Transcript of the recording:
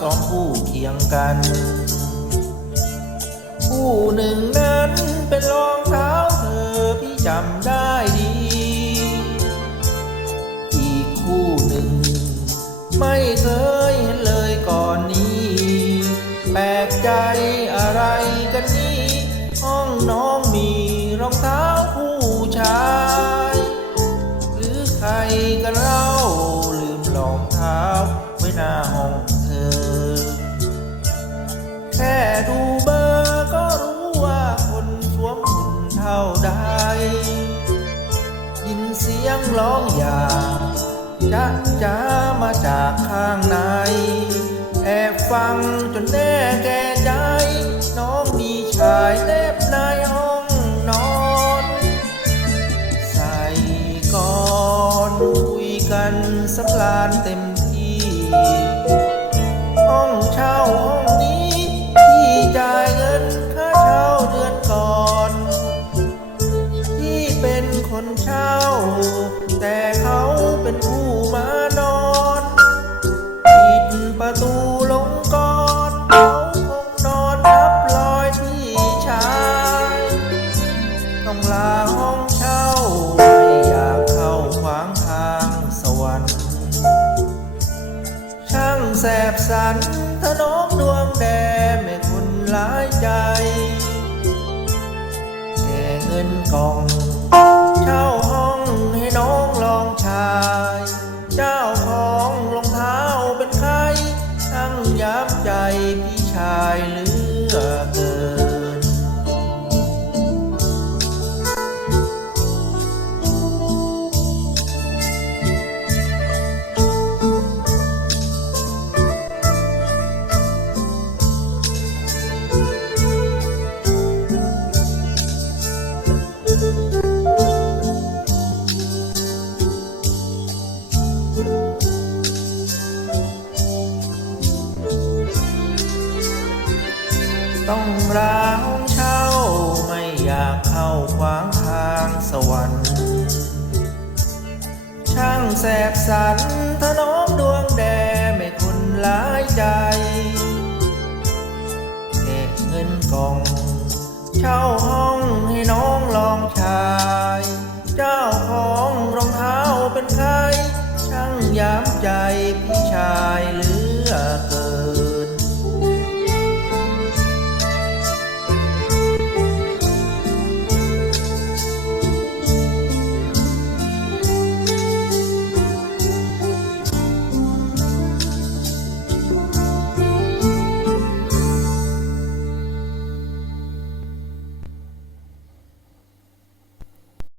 สองคู่เคียงกัน คู่หนึ่งนั้นเป็นรองเท้าเธอพี่จำได้ดี อีกคู่หนึ่ง ไม่เคยเห็นเลยก่อนนี้ แปลกใจอะไรกันนี้ห้องน้องมีรองเท้าคู่ชายหรือใครกันเล่าลืมรองเท้าไว้หน้าห้อง แค่ดูเบอร์ก็รู้ว่าคนสวมหุ่นเท่าใด ยินเสียงร้องอย่างจะจ้ามาจากข้างใน แอบฟังจนแน่แก่ใจ น้องมีชายแนบในห้องนอน ใส่ก่อนคุยกันสำลานเต็มที่ ห้องเช่าห้อง บสันถ้าน้องดวงแดไม่คุณหลายใจแก่เงินกองเช่าห้องให้น้องลองชาย เจ้าของรองเท้าเป็นใครทั้งยับใจพี่ชายเหลือ ต้องร้างเช่าไม่อยากเข้าขวางทางสวรรค์ ช่างแสบสันถ้าน้องดวงแดไม่คุณหลายใจเก็บเงินกอง เช่าห้องให้น้องลองชา